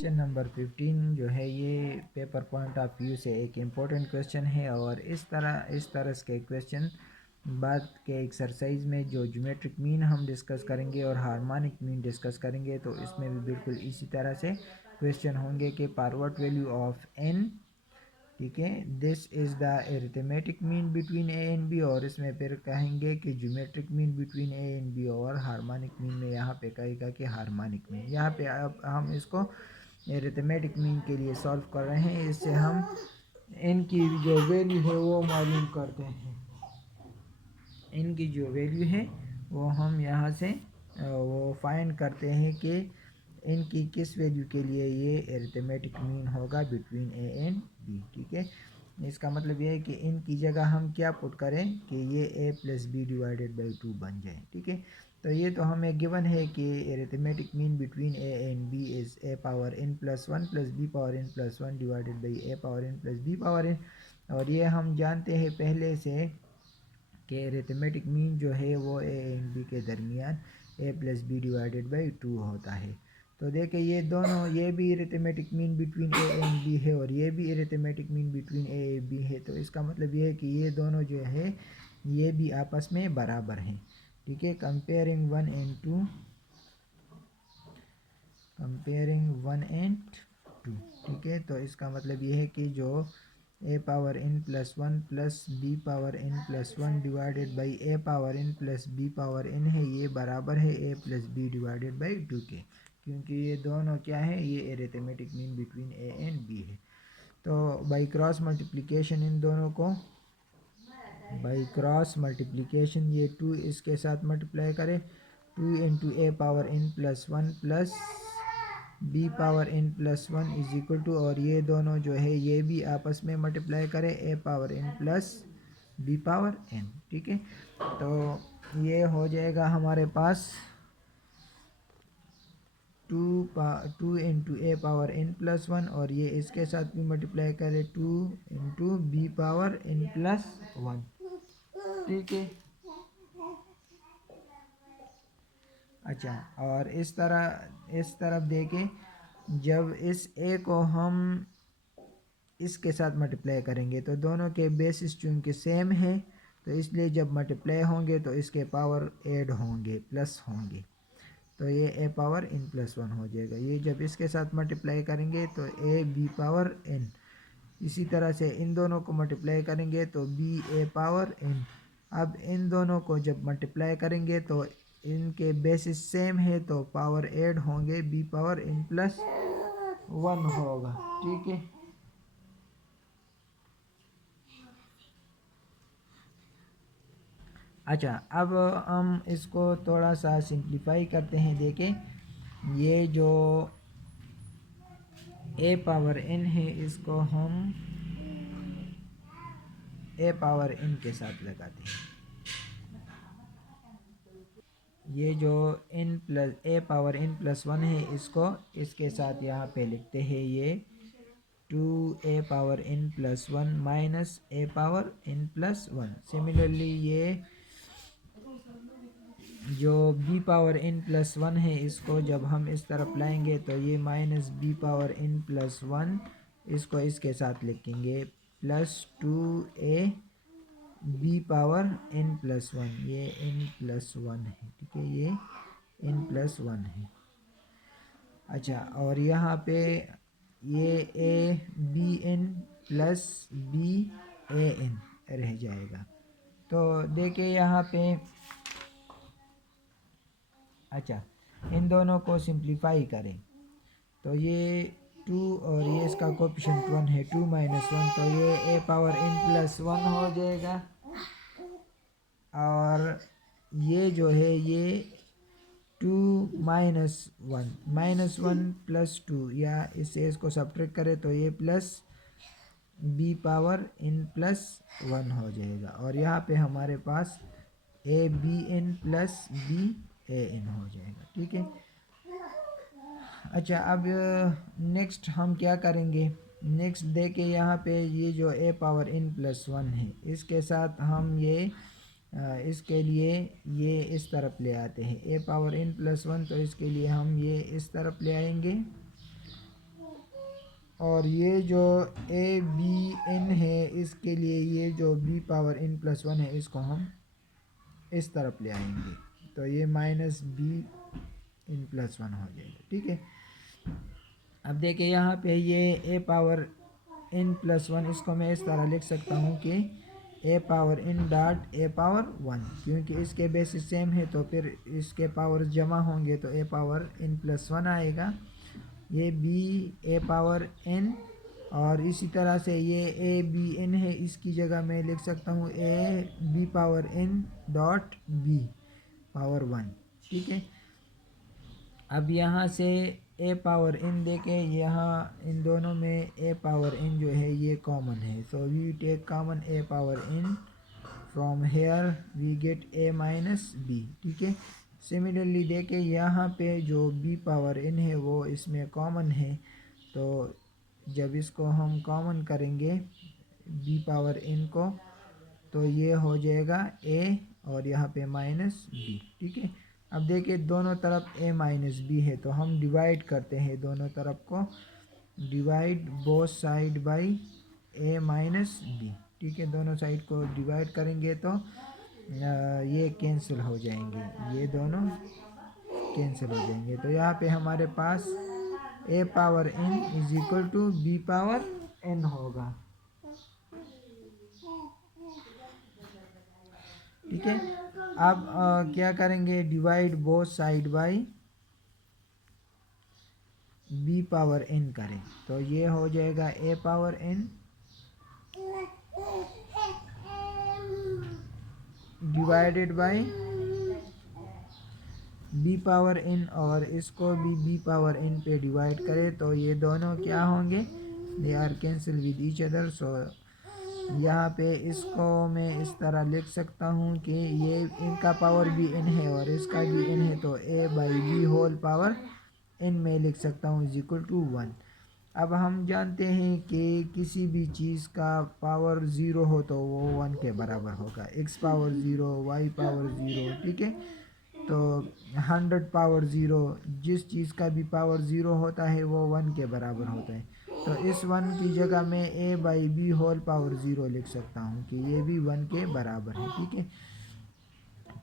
Question number 15 जो है ये पेपर पॉइंट ऑफ व्यू से एक इम्पोर्टेंट क्वेश्चन है और इस तरह के क्वेश्चन बाद के एक्सरसाइज में जो ज्योमेट्रिक मीन हम डिस्कस करेंगे और हार्मोनिक मीन डिस्कस करेंगे तो इसमें भी बिल्कुल इसी तरह से क्वेश्चन होंगे कि पार्वर्ट वैल्यू ऑफ एन, ठीक है, this is the arithmetic mean between A and B, और इसमें फिर कहेंगे कि geometric mean between A and B, और हार्मोनिक मीन में यहाँ पे कहेगा कि हार्मोनिक मीन। यहाँ पे अब हम इसको एरिथमेटिक मीन के लिए सॉल्व कर रहे हैं। इससे हम इनकी जो वैल्यू है वो मालूम करते हैं। इनकी जो वैल्यू है वो हम यहाँ से वो फाइंड करते हैं कि इनकी किस वैल्यू के लिए ये एरिथमेटिक मीन होगा बिटवीन ए एंड बी, ठीक है। इसका मतलब ये है कि इनकी जगह हम क्या पुट करें कि ये a plus B divided by 2 बन जाए, ठीक है। तो ये तो हमें गिवन है कि arithmetic mean between A and B is a power n plus 1 plus b power n plus 1 divided by a power n plus b power n, और ये हम जानते हैं पहले से कि एरिथमेटिक मीन जो है वो ए एंड बी के दरमियान a plus B divided by 2 होता है। तो देखिए ये दोनों, ये भी arithmetic mean between A and B है और ये भी arithmetic mean between A and B है। तो इसका मतलब ये है कि ये दोनों जो है ये भी आपस में बराबर हैं, ठीक है। Comparing one and two, comparing one and two, ठीक है। तो इसका मतलब ये है कि जो A power n plus 1 plus B power n plus 1 divided by A power n plus B power n है, ये बराबर है a plus B divided by 2 के, क्योंकि ये दोनों क्या है, ये arithmetic mean between a and b है। तो बाई क्रॉस मल्टीप्लिकेशन इन दोनों को, बाई क्रॉस मल्टीप्लिकेशन ये 2 इसके साथ मल्टीप्लाई करें, 2 into A power n plus 1 plus B power n plus 1 is equal to, और ये दोनों जो है ये भी आपस में मल्टीप्लाई करें A power n plus B power n, ठीक है। तो ये हो जाएगा हमारे पास 2 into A power n plus 1, और ये इसके साथ भी मल्टीप्लाई करें 2 into B power n plus 1, ठीक है। अच्छा, और इस तरफ देखें, जब इस a को हम इसके साथ मल्टीप्लाई करेंगे तो दोनों के बेसिस चूँकि सेम है तो इसलिए जब मल्टीप्लाई होंगे तो इसके पावर ऐड होंगे, प्लस होंगे, तो ये a पावर n प्लस 1 हो जाएगा। ये जब इसके साथ मल्टीप्लाई करेंगे तो a b पावर n, इसी तरह से इन दोनों को मल्टीप्लाई करेंगे तो b a पावर n। अब इन दोनों को जब मल्टीप्लाई करेंगे तो इनके बेसिस सेम है तो पावर ऐड होंगे, b पावर n प्लस 1 होगा, ठीक है। अच्छा, अब हम इसको थोड़ा सा सिंप्लीफाई करते हैं। देखें, ये जो a पावर n है इसको हम a पावर n के साथ लगाते हैं। ये जो n plus a power n plus 1 है इसको इसके साथ यहाँ पे लिखते हैं, ये 2a power n plus 1 minus a power n plus 1। Similarly ये जो b पावर n प्लस 1 है इसको जब हम इस तरफ लाएंगे तो ये minus b power n plus 1, इसको इसके साथ लिखेंगे plus 2a b power n plus 1, ये n प्लस 1 है, ठीक है, ये n प्लस 1 है। अच्छा, और यहाँ पे ये a b n plus b a n रह जाएगा। तो देखिए यहाँ पे, अच्छा, इन दोनों को सिंप्लीफाई करें तो ये 2 और ये इसका कोएफिशिएंट 1 है, 2 माइनस 1, तो ये a पावर n प्लस 1 हो जाएगा। और ये जो है ये 2 माइनस 1 प्लस 2, या इससे इसको सब्ट्रैक्ट करें तो ये plus b power n plus 1 हो जाएगा, और यहाँ पे हमारे पास a b n plus b a n हो जाएगा, ठीक है। अच्छा, अब नेक्स्ट हम क्या करेंगे, नेक्स्ट देखे यहाँ पे ये जो a पावर n प्लस 1 है इसके साथ हम ये इसके लिए ये इस तरफ ले आते हैं a पावर n प्लस 1, तो इसके लिए हम ये इस तरफ ले आएंगे और ये जो ए बी एन है इसके लिए ये जो B power N plus one है इसको हम इस तरफ ले आएंगे, तो ये minus B N plus one हो जाएगा। ठीक है, अब देखिए यहाँ पे ये A power N plus one, इसको मैं इस तरह लिख सकता हूँ कि A power N dot A power one, क्योंकि इसके बेसिस सेम है तो फिर इसके पावर जमा होंगे तो ए पावर एन प्लस वन आएगा। ये बी ए पावर एन, और इसी तरह से ये ए बी एन है, इसकी जगह मैं लिख सकता हूँ A B power N dot B power one. ठीक है, अब यहाँ से ए पावर एन देके यहाँ इन दोनों में ए पावर एन जो है ये कॉमन है, so we take common A power N from here we get A minus B. ठीक है, सिमिलरली देखे यहाँ पे जो बी पावर एन है वो इसमें कॉमन है, तो जब इसको हम कॉमन करेंगे बी पावर एन को तो ये हो जाएगा ए और यहाँ पे माइनस बी। ठीक है, अब देखिए दोनों तरफ ए माइनस बी है तो हम डिवाइड करते हैं दोनों तरफ को, divide both side by A minus B. ठीक है, दोनों साइड को डिवाइड करेंगे तो ये कैंसिल हो जाएंगे, ये दोनों कैंसिल हो जाएंगे, तो यहाँ पे हमारे पास A power N is equal to B power N होगा। ठीक है, अब क्या करेंगे, divide both side by B power N करें तो ये हो जाएगा A power N divided by B power N, और इसको भी बी पावर एन पे डिवाइड करें तो ये दोनों क्या होंगे, they are cancel with each other. So यहाँ पे इसको मैं इस तरह लिख सकता हूँ कि ये इनका पावर भी एन है और इसका भी एन है, तो A by B whole power N में लिख सकता हूँ इज इक्वल टू वन। अब हम जानते हैं कि किसी भी चीज़ का पावर ज़ीरो हो तो वो वन के बराबर होगा, X power zero, Y power zero. ठीक है, तो 100 पावर ज़ीरो, जिस चीज़ का भी पावर ज़ीरो होता है वो वन के बराबर होता है, तो इस वन की जगह मैं A by B whole power zero लिख सकता हूँ कि ये भी वन के बराबर है। ठीक है,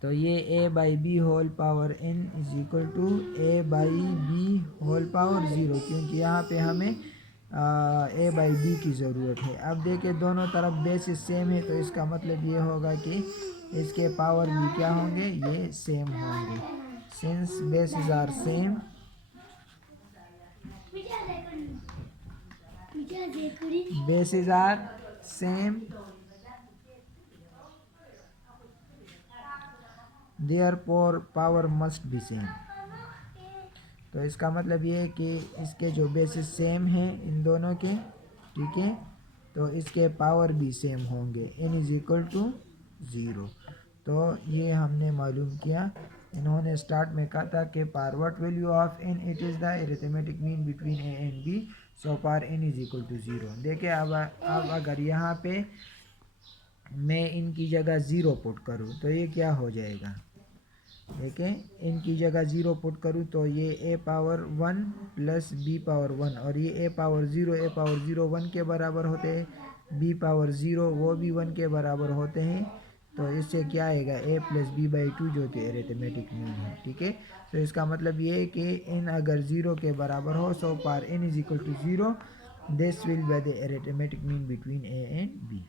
तो ये A by B whole power N is equal to A by B whole power zero, क्योंकि यहाँ पे हमें ए बाई बी की ज़रूरत है। अब देखिए दोनों तरफ बेसिस सेम है तो इसका मतलब ये होगा कि इसके पावर भी क्या होंगे, ये सेम होंगे। Since basis are same, bases are same, therefore power must be same। तो इसका मतलब ये है कि इसके जो बेसिस सेम हैं इन दोनों के, ठीक है, तो इसके पावर भी सेम होंगे, n is equal to zero. तो ये हमने मालूम किया। इन्होंने स्टार्ट में कहा था कि for what value of n, it is the arithmetic mean between a and b, so for n is equal to zero. देखिए अब अगर यहाँ पे मैं इनकी जगह ज़ीरो पुट करूँ तो ये क्या हो जाएगा, देखें इनकी जगह ज़ीरो पुट करूँ तो ये A power one plus B power one, और ये ए पावर ज़ीरो वन के बराबर होते हैं, बी पावर ज़ीरो वो भी वन के बराबर होते हैं, तो इससे क्या आएगा ए प्लस बी बाई टू जो कि अरिथमेटिक मीन है। ठीक है, तो इसका मतलब ये है कि एन अगर ज़ीरो के बराबर हो so for N is equal to zero, this will be the arithmetic mean between A and B.